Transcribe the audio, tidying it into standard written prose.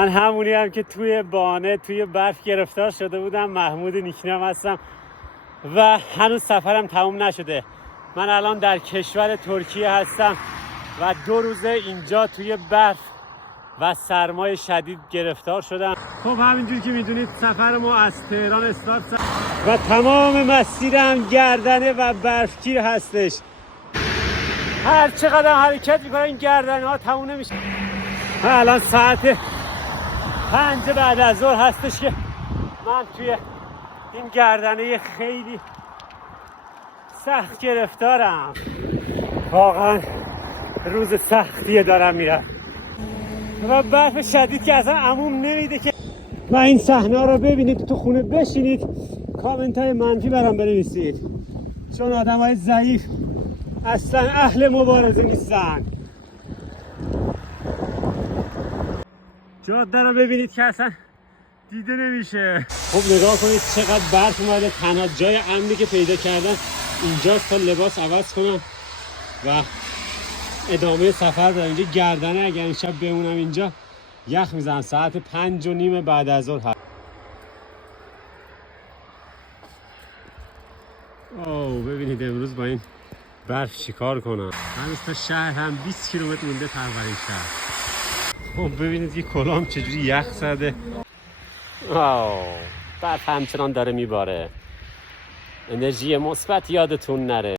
من همونی هم که توی بانه توی برف گرفتار شده بودم. محمود نیکنام هستم و هنوز سفرم تموم نشده. من الان در کشور ترکیه هستم و 2 روزه اینجا توی برف و سرمای شدید گرفتار شدم. خب همینجور که میدونید سفر ما از تهران استارت و تمام مسیرم گردنه و برفگیر هستش. هر چقدر حرکت میکنه این گردنه ها تموم نمیشه. الان ساعت 5 بعد از ظهر هستش که من توی این گردنه خیلی سخت گرفتارم. واقعا روز سختیه دارم میرم و برف شدید که اصلا عموم نمیده که و این صحنه رو ببینید تو خونه بشینید کامنت های منفی برام بنویسید، چون آدم های ضعیف اصلا اهل مبارزه نیستن. جاده رو ببینید که اصلا دیده نمیشه. خب نگاه کنید چقدر برف اومده. تنها جای امنی که پیدا کردن اینجاست تا لباس عوض کنم و ادامه سفر دارم. اینجا گردنه اگر این شب بمونم اینجا یخ میزنم. ساعت 5:30 بعد از ظهر هست. اوه ببینید امروز با این برف چیکار کنم. هنوز تا شهر هم 20 کیلومتر مونده پرورین شهر. خب ببینید که کلام چجوری یخ زده. برف همچنان داره میباره. انرژی مثبت یادتون نره.